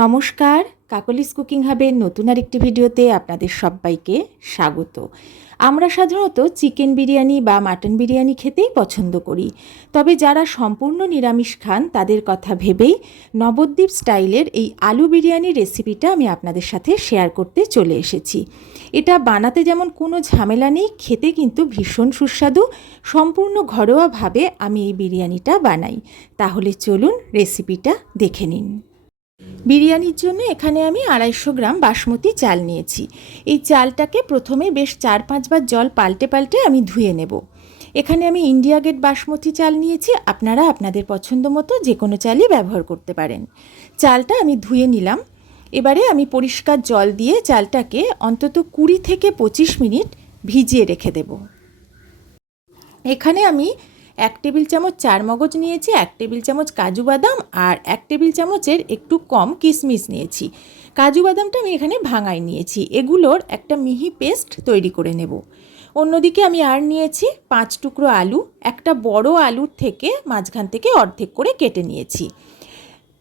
নমস্কার, কাকলিস কুকিং হাবের নতুন আরেকটি ভিডিওতে আপনাদের সবাইকে স্বাগত। আমরা সাধারণত চিকেন বিরিয়ানি বা মাটন বিরিয়ানি খেতেই পছন্দ করি। তবে যারা সম্পূর্ণ নিরামিষ খান, তাদের কথা ভেবেই নবদ্বীপ স্টাইলের এই আলু বিরিয়ানির রেসিপিটা আমি আপনাদের সাথে শেয়ার করতে চলে এসেছি। এটা বানাতে যেমন কোনো ঝামেলা নেই, খেতে কিন্তু ভীষণ সুস্বাদু, সম্পূর্ণ ঘরোয়াভাবে আমি এই বিরিয়ানিটা বানাই। তাহলে চলুন রেসিপিটা দেখে নিন। বিরিয়ানির জন্য এখানে আমি আড়াইশো গ্রাম বাসমতি চাল নিয়েছি। এই চালটাকে প্রথমে বেশ চার পাঁচবার জল পাল্টে পাল্টে আমি ধুয়ে নেব। এখানে আমি ইন্ডিয়া গেট বাসমতি চাল নিয়েছি, আপনারা আপনাদের পছন্দ মতো যে কোনো চালই ব্যবহার করতে পারেন। চালটা আমি ধুয়ে নিলাম। এবারে আমি পরিষ্কার জল দিয়ে চালটাকে অন্তত কুড়ি থেকে পঁচিশ মিনিট ভিজিয়ে রেখে দেব। এখানে আমি এক টেবিল চামচ চার মগজ নিয়েছি, এক টেবিল চামচ কাজু বাদাম আর এক টেবিল চামচের একটু কম কিশমিশ নিয়েছি। কাজু বাদামটা আমি এখানে ভাঙাই নিয়েছি। এগুলোর একটা মিহি পেস্ট তৈরি করে নেব। অন্যদিকে আমি আর নিয়েছি পাঁচ টুকরো আলু, একটা বড় আলুর থেকে মাঝখান থেকে অর্ধেক করে কেটে নিয়েছি।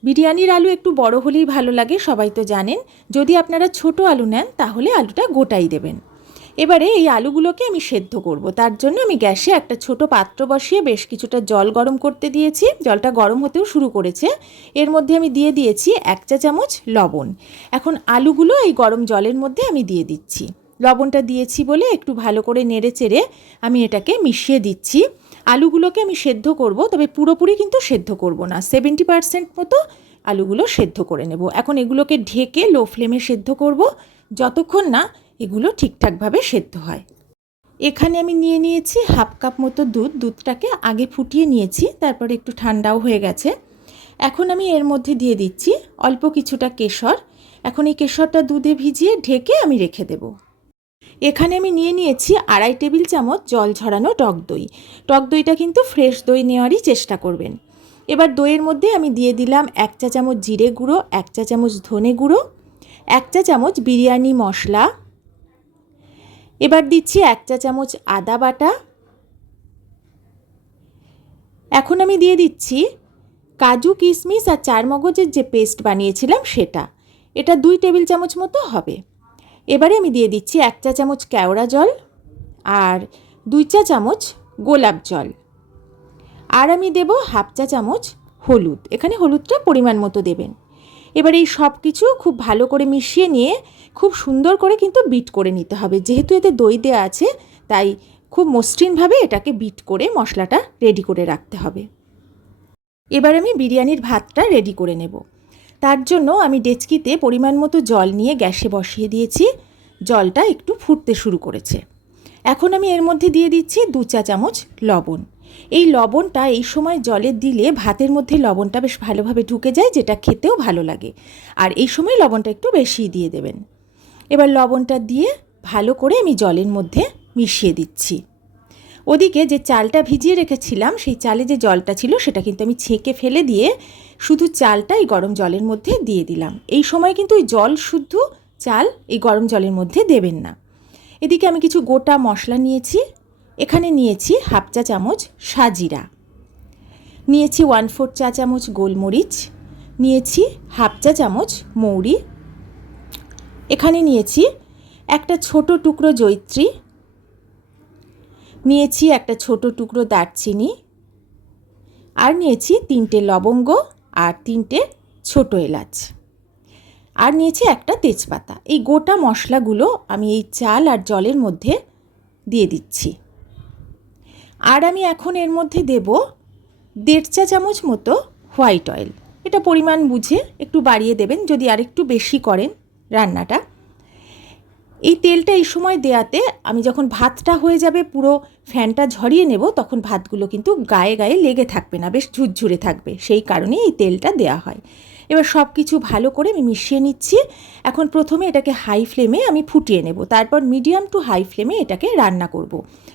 বিরিয়ানির আলু একটু বড় হলেই ভালো লাগে, সবাই তো জানেন। যদি আপনারা ছোট আলু নেন, তাহলে আলুটা গোটাই দেবেন। এবারে এই আলুগুলোকে আমি সেদ্ধ করব। তার জন্য আমি গ্যাসে একটা ছোট পাত্র বসিয়ে বেশ কিছুটা জল গরম করতে দিয়েছি। জলটা গরম হতেও শুরু করেছে। এর মধ্যে আমি দিয়ে দিয়েছি এক চা চামচ লবণ। এখন আলুগুলো এই গরম জলের মধ্যে আমি দিয়ে দিচ্ছি। লবণটা দিয়েছি বলে একটু ভালো করে নেড়ে চেড়ে আমি এটাকে মিশিয়ে দিচ্ছি। আলুগুলোকে আমি সেদ্ধ করব, তবে পুরোপুরি কিন্তু সেদ্ধ করব না। সেভেন্টি পারসেন্ট মতো আলুগুলো সেদ্ধ করে নেব। এখন এগুলোকে ঢেকে লো ফ্লেমে সেদ্ধ করব। যতক্ষণ না এগুলো ঠিকঠাকভাবে সেদ্ধ হয়। এখানে আমি নিয়ে নিয়েছি হাফ কাপ মতো দুধ। দুধটাকে আগে ফুটিয়ে নিয়েছি, তারপরে একটু ঠান্ডাও হয়ে গেছে। এখন আমি এর মধ্যে দিয়ে দিচ্ছি অল্প কিছুটা কেশর। এখন এই কেশরটা দুধে ভিজিয়ে ঢেকে আমি রেখে দেব। এখানে আমি নিয়ে নিয়েছি আড়াই টেবিল চামচ জল ঝরানো টক দই। টক দইটা কিন্তু ফ্রেশ দই নেওয়ারই চেষ্টা করবেন। এবার দইয়ের মধ্যে আমি দিয়ে দিলাম এক চা চামচ জিরে গুঁড়ো, এক চা চামচ ধনে গুঁড়ো, এক চা চামচ বিরিয়ানি মশলা এবার দিচ্ছি এক চা চামচ আদা বাটা। এখন আমি দিয়ে দিচ্ছি কাজু, কিশমিশ আর চার মগজের যে পেস্ট বানিয়েছিলাম সেটা। এটা দুই টেবিল চামচ মতো হবে। এবারে আমি দিয়ে দিচ্ছি এক চা চামচ কেওড়া জল আর দুই চা চামচ গোলাপ জল। আর আমি দেব হাফ চা চামচ হলুদ। এখানে হলুদটা পরিমাণ মতো দেবেন। এবার এই সব কিছু খুব ভালো করে মিশিয়ে নিয়ে খুব সুন্দর করে কিন্তু বিট করে নিতে হবে। যেহেতু এতে দই দেওয়া আছে, তাই খুব মসৃণভাবে এটাকে বিট করে মশলাটা রেডি করে রাখতে হবে। এবার আমি বিরিয়ানির ভাতটা রেডি করে নেব। তার জন্য আমি ডেচকিতে পরিমাণ মতো জল নিয়ে গ্যাসে বসিয়ে দিয়েছি। জলটা একটু ফুটতে শুরু করেছে। এখন আমি এর মধ্যে দিয়ে দিচ্ছি দু চা চামচ লবণ। এই লবণটা এই সময় জলে দিলে ভাতের মধ্যে লবণটা বেশ ভালোভাবে ঢুকে যায়, যেটা খেতেও ভালো লাগে। আর এই সময় লবণটা একটু বেশিই দিয়ে দেবেন। এবার লবণটা দিয়ে ভালো করে আমি জলের মধ্যে মিশিয়ে দিচ্ছি। ওদিকে যে চালটা ভিজিয়ে রেখেছিলাম, সেই চালে যে জলটা ছিল, সেটা কিন্তু আমি ছেঁকে ফেলে দিয়ে শুধু চালটা এই গরম জলের মধ্যে দিয়ে দিলাম। এই সময় কিন্তু ওই জল শুদ্ধ চাল এই গরম জলের মধ্যে দেবেন না। এদিকে আমি কিছু গোটা মশলা নিয়েছি এখানে নিয়েছি হাফ চা চামচ সাজিরা। নিয়েছি ওয়ান ফোর চা চামচ গোলমরিচ। নিয়েছি হাফ চা চামচ মৌরি। এখানে নিয়েছি একটা ছোট টুকরো জৈত্রী নিয়েছি একটা ছোট টুকরো দারচিনি। আর নিয়েছি তিনটে লবঙ্গ আর তিনটে ছোট এলাচ। আর নিয়েছি একটা তেজপাতা। এই গোটা মশলাগুলো আমি এই চাল আর জলের মধ্যে দিয়ে দিচ্ছি। আর আমি এখন এর মধ্যে দেব দেড় চা চামচ মতো হোয়াইট অয়েল। এটা পরিমাণ বুঝে একটু বাড়িয়ে দেবেন, যদি আর একটু বেশি করেন রান্নাটা। এই তেলটা এই সময় দেয়াতে আমি যখন ভাতটা হয়ে যাবে পুরো ফ্যানটা ঝরিয়ে নেব, তখন ভাতগুলো কিন্তু গায়ে গায়ে লেগে থাকবে না, বেশ ঝুরঝুরে থাকবে। সেই কারণেই এই তেলটা দেয়া হয়। এবার সব কিছু ভালো করে আমি মিশিয়ে নিচ্ছি। এখন প্রথমে এটাকে হাই ফ্লেমে আমি ফুটিয়ে নেব। তারপর মিডিয়াম টু হাই ফ্লেমে এটাকে রান্না করব।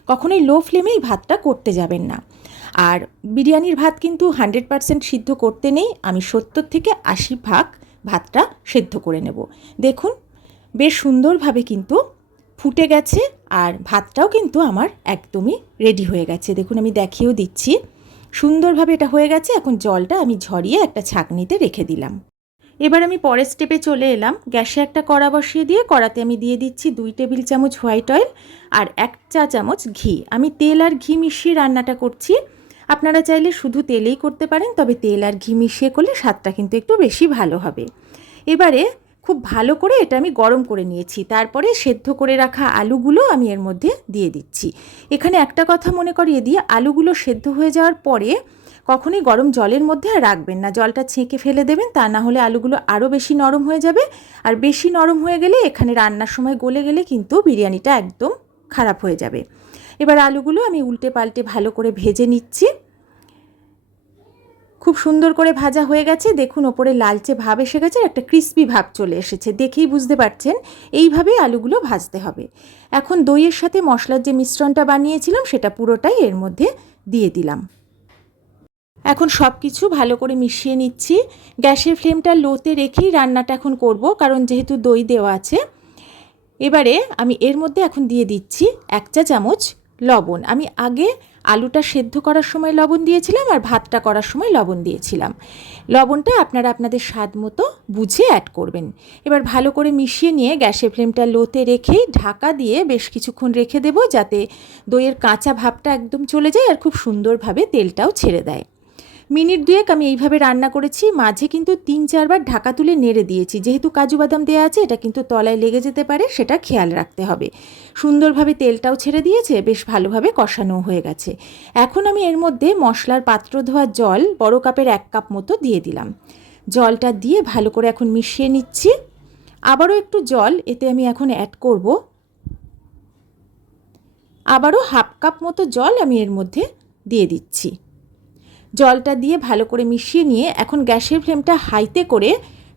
কখনোই লো ফ্লেমেই ভাতটা করতে যাবেন না। আর বিরিয়ানির ভাত কিন্তু হান্ড্রেড পারসেন্ট সিদ্ধ করতে নেই। আমি সত্তর থেকে আশি ভাগ ভাতটা সেদ্ধ করে নেব। দেখুন বেশ সুন্দরভাবে কিন্তু ফুটে গেছে আর ভাতটাও কিন্তু আমার একদমই রেডি হয়ে গেছে। দেখুন, আমি দেখিয়েও দিচ্ছি। সুন্দরভাবে এটা হয়ে গেছে। এখন জলটা আমি ঝরিয়ে একটা ছাঁকনিতে রেখে দিলাম। এবার আমি পরের স্টেপে চলে এলাম। গ্যাসে একটা কড়া বসিয়ে দিয়ে কড়াতে আমি দিয়ে দিচ্ছি দুই টেবিল চামচ হোয়াইট অয়েল আর এক চা চামচ ঘি। আমি তেল আর ঘি মিশিয়ে রান্নাটা করছি। আপনারা চাইলে শুধু তেলেই করতে পারেন, তবে তেল আর ঘি মিশিয়ে করলে স্বাদটা কিন্তু একটু বেশি ভালো হবে। এবারে খুব ভালো করে এটা আমি গরম করে নিয়েছি। তারপরে সেদ্ধ করে রাখা আলুগুলো আমি এর মধ্যে দিয়ে দিচ্ছি। এখানে একটা কথা মনে করিয়ে দিয়ে আলুগুলো সেদ্ধ হয়ে যাওয়ার পরে কখনোই গরম জলের মধ্যে আর রাখবেন না। জলটা ছেঁকে ফেলে দেবেন, তা না হলে আলুগুলো আরও বেশি নরম হয়ে যাবে। আর বেশি নরম হয়ে গেলে এখানে রান্নার সময় গলে গেলে কিন্তু বিরিয়ানিটা একদম খারাপ হয়ে যাবে। এবার আলুগুলো আমি উল্টে পাল্টে ভালো করে ভেজে নিচ্ছি। খুব সুন্দর করে ভাজা হয়ে গেছে। দেখুন, ওপরে লালচে ভাব এসে গেছে একটা ক্রিস্পি ভাব চলে এসেছে। দেখেই বুঝতে পারছেন, এইভাবেই আলুগুলো ভাজতে হবে। এখন দইয়ের সাথে মশলার যে মিশ্রণটা বানিয়েছিলাম, সেটা পুরোটাই এর মধ্যে দিয়ে দিলাম। এখন সব কিছু ভালো করে মিশিয়ে নিচ্ছি। গ্যাসের ফ্লেমটা লোতে রেখেই রান্নাটা এখন করব, কারণ যেহেতু দই দেওয়া আছে। এবারে আমি এর মধ্যে এখন দিয়ে দিচ্ছি এক চা চামচ লবণ। আমি আগে আলুটা সেদ্ধ করার সময় লবণ দিয়েছিলাম আর ভাতটা করার সময় লবণ দিয়েছিলাম। লবণটা আপনারা আপনাদের স্বাদ মতো বুঝে অ্যাড করবেন। এবার ভালো করে মিশিয়ে নিয়ে গ্যাসের ফ্লেমটা লোতে রেখে ঢাকা দিয়ে বেশ কিছুক্ষণ রেখে দেব যাতে দইয়ের কাঁচা ভাবটা একদম চলে যায় আর খুব সুন্দরভাবে তেলটাও ছেড়ে দেয়। মিনিট দুয়েক আমি এইভাবে রান্না করেছি, মাঝে কিন্তু তিন চারবার ঢাকা তুলে নেড়ে দিয়েছি। যেহেতু কাজু বাদাম দেওয়া আছে, এটা কিন্তু তলায় লেগে যেতে পারে, সেটা খেয়াল রাখতে হবে। সুন্দরভাবে তেলটাও ছেড়ে দিয়েছে, বেশ ভালোভাবে কষানো হয়ে গেছে। এখন আমি এর মধ্যে মশলার পাত্র ধোয়া জল বড় কাপের এক কাপ মতো দিয়ে দিলাম। জলটা দিয়ে ভালো করে এখন মিশিয়ে নিচ্ছি। আবারও একটু জল, এতে আমি এখন অ্যাড করব। আবারও হাফ কাপ মতো জল আমি এর মধ্যে দিয়ে দিচ্ছি। জলটা দিয়ে ভালো করে মিশিয়ে নিয়ে এখন গ্যাসের ফ্লেমটা হাইতে করে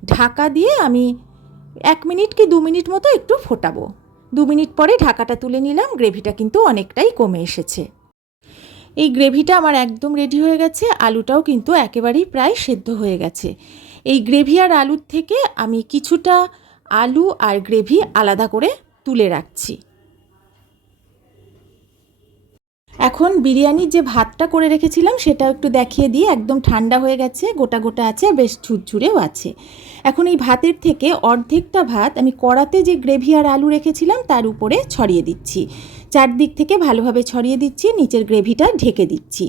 ঢাকা দিয়ে আমি এক মিনিট কি দু মিনিট মতো একটু ফোটাবো। দু মিনিট পরে ঢাকাটা তুলে নিলাম, গ্রেভিটা কিন্তু অনেকটাই কমে এসেছে। এই গ্রেভিটা আমার একদম রেডি হয়ে গেছে, আলুটাও কিন্তু একেবারেই প্রায় সেদ্ধ হয়ে গেছে। এই গ্রেভি আর আলুর থেকে আমি কিছুটা আলু আর গ্রেভি আলাদা করে তুলে রাখছি। এখন বিরিয়ানির যে ভাতটা করে রেখেছিলাম, সেটা একটু দেখিয়ে দিয়ে একদম ঠান্ডা হয়ে গেছে, গোটা গোটা আছে বেশ ঝুরঝুরেও আছে। এখন এই ভাতের থেকে অর্ধেকটা ভাত আমি কড়াতে যে গ্রেভি আর আলু রেখেছিলাম, তার উপরে ছড়িয়ে দিচ্ছি। চারদিক থেকে ভালোভাবে ছড়িয়ে দিচ্ছি, নিচের গ্রেভিটা ঢেকে দিচ্ছি।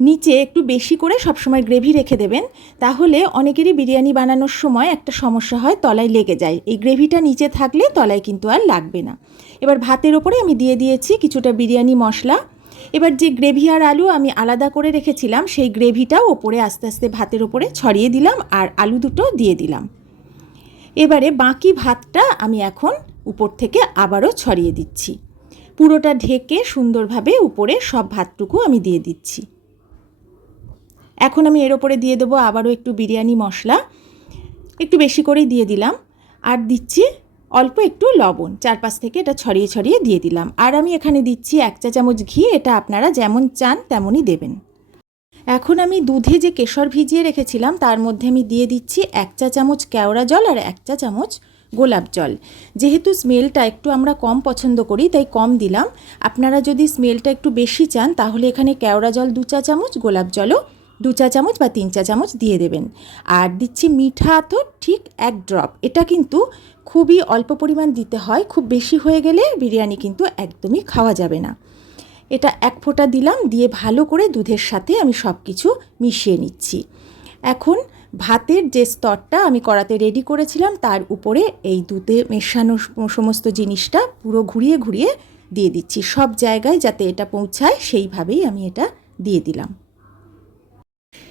নিচে একটু বেশি করে সবসময় গ্রেভি রেখে দেবেন, তাহলে অনেকেরই বিরিয়ানি বানানোর সময় একটা সমস্যা হয়, তলায় লেগে যায়। এই গ্রেভিটা নিচে থাকলে তলায় কিন্তু আর লাগবে না। এবার ভাতের ওপরে আমি দিয়ে দিয়েছি কিছুটা বিরিয়ানি মশলা। এবার যে গ্রেভি আর আলু আমি আলাদা করে রেখেছিলাম, সেই গ্রেভিটাও ওপরে আস্তে আস্তে ভাতের ওপরে ছড়িয়ে দিলাম আর আলু দুটো দিয়ে দিলাম। এবারে বাকি ভাতটা আমি এখন উপর থেকে আবারও ছড়িয়ে দিচ্ছি। পুরোটা ঢেকে সুন্দরভাবে উপরে সব ভাতটুকু আমি দিয়ে দিচ্ছি। এখন আমি এর ওপরে দিয়ে দেবো আবারও একটু বিরিয়ানি মশলা। একটু বেশি করেই দিয়ে দিলাম। আর দিচ্ছি অল্প একটু লবণ। চারপাশ থেকে এটা ছড়িয়ে ছড়িয়ে দিয়ে দিলাম। আর আমি এখানে দিচ্ছি এক চা চামচ ঘি। এটা আপনারা যেমন চান তেমনই দেবেন। এখন আমি দুধে যে কেশর ভিজিয়ে রেখেছিলাম, তার মধ্যে আমি দিয়ে দিচ্ছি এক চা চামচ কেওড়া জল আর এক চা চামচ গোলাপ জল। যেহেতু স্মেলটা একটু আমরা কম পছন্দ করি, তাই কম দিলাম। আপনারা যদি স্মেলটা একটু বেশি চান, তাহলে এখানে কেওড়া জল দু চা চামচ, গোলাপ জলও দু চা চামচ বা তিন চা চামচ দিয়ে দেবেন। আর দিচ্ছি মিঠা তো ঠিক এক ড্রপ। এটা কিন্তু খুবই অল্প পরিমাণ দিতে হয়, খুব বেশি হয়ে গেলে বিরিয়ানি কিন্তু একদমই খাওয়া যাবে না। এটা এক ফোঁটা দিলাম, দিয়ে ভালো করে দুধের সাথে আমি সব কিছু মিশিয়ে নিচ্ছি। এখন ভাতের যে স্তরটা আমি কড়াতে রেডি করেছিলাম, তার উপরে এই দুধে মেশানো সমস্ত জিনিসটা পুরো ঘুরিয়ে ঘুরিয়ে দিয়ে দিচ্ছি। সব জায়গায় যাতে এটা পৌঁছায়, সেইভাবেই আমি এটা দিয়ে দিলাম।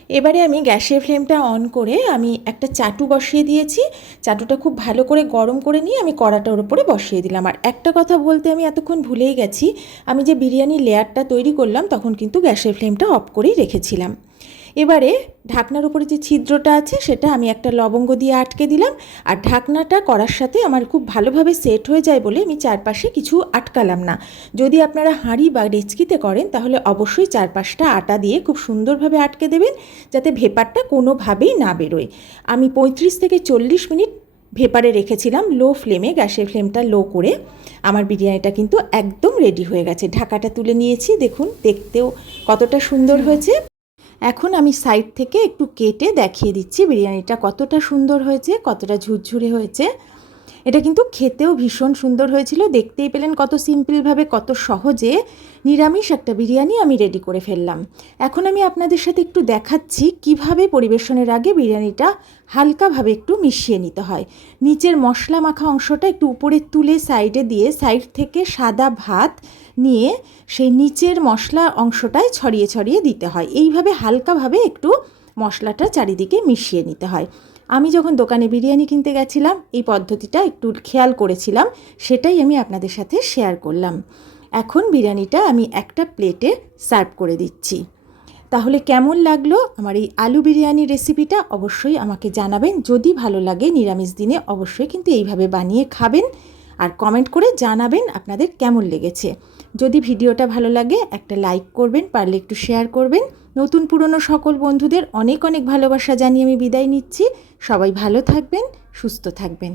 এবারে আমি গ্যাসের ফ্লেমটা অন করে আমি একটা চাটু বসিয়ে দিয়েছি। চাটুটা খুব ভালো করে গরম করে নিয়ে আমি কড়াটার উপরে বসিয়ে দিলাম। আর একটা কথা বলতে আমি এতক্ষণ ভুলেই গেছি, আমি যে বিরিয়ানির লেয়ারটা তৈরি করলাম, তখন কিন্তু গ্যাসের ফ্লেমটা অফ করেই রেখেছিলাম। এবারে ঢাকনার উপরে যে ছিদ্রটা আছে সেটা আমি একটা লবঙ্গ দিয়ে আটকে দিলাম। আর ঢাকনাটা করার সাথে আমার খুব ভালোভাবে সেট হয়ে যায় বলে আমি চারপাশে কিছু আটকালাম না। যদি আপনারা হাঁড়ি বা ডেচকিতে করেন তাহলে অবশ্যই চারপাশটা আটা দিয়ে খুব সুন্দরভাবে আটকে দেবেন যাতে ভেপারটা কোনোভাবেই না বেরোয়। আমি পঁয়ত্রিশ থেকে চল্লিশ মিনিট ভেপারে রেখেছিলাম লো ফ্লেমে গ্যাসের ফ্লেমটা লো করে। আমার বিরিয়ানিটা কিন্তু একদম রেডি হয়ে গেছে। ঢাকাটা তুলে নিয়েছি দেখুন দেখতেও কতটা সুন্দর হয়েছে। এখন আমি সাইড থেকে একটু কেটে দেখিয়ে দিচ্ছি বিরিয়ানিটা কতটা সুন্দর হয়েছে, কতটা ঝুরঝুরে হয়েছে। এটা কিন্তু খেতেও ভীষণ সুন্দর হয়েছিল। দেখতেই পেলেন কত সিম্পলভাবে, কত সহজে নিরামিষ একটা বিরিয়ানি আমি রেডি করে ফেললাম। এখন আমি আপনাদের সাথে একটু দেখাচ্ছি কীভাবে পরিবেশনের আগে বিরিয়ানিটা হালকাভাবে একটু মিশিয়ে নিতে হয়। নিচের মশলা মাখা অংশটা একটু উপরে তুলে সাইডে দিয়ে, সাইড থেকে সাদা ভাত নিয়ে সেই নিচের মশলা অংশটায় ছড়িয়ে ছড়িয়ে দিতে হয়। এইভাবে হালকাভাবে একটু মশলাটা চারিদিকে মিশিয়ে নিতে হয়। আমি যখন দোকানে বিরিয়ানি কিনতে গেছিলাম, এই পদ্ধতিটা একটু খেয়াল করেছিলাম, সেটাই আমি আপনাদের সাথে শেয়ার করলাম। এখন বিরিয়ানিটা আমি একটা প্লেটে সার্ভ করে দিচ্ছি। তাহলে কেমন লাগল আমার এই আলু বিরিয়ানি রেসিপিটা অবশ্যই আমাকে জানাবেন। যদি ভালো লাগে নিরামিষ দিনে অবশ্যই কিন্তু এইভাবে বানিয়ে খাবেন। আর কমেন্ট করে জানাবেন আপনাদের কেমন লেগেছে। যদি ভিডিওটা ভালো লাগে, একটা লাইক করবেন, পারলে একটু শেয়ার করবেন। নতুন পুরনো সকল বন্ধুদের অনেক অনেক ভালোবাসা জানিয়ে আমি বিদায় নিচ্ছি। সবাই ভালো থাকবেন, সুস্থ থাকবেন।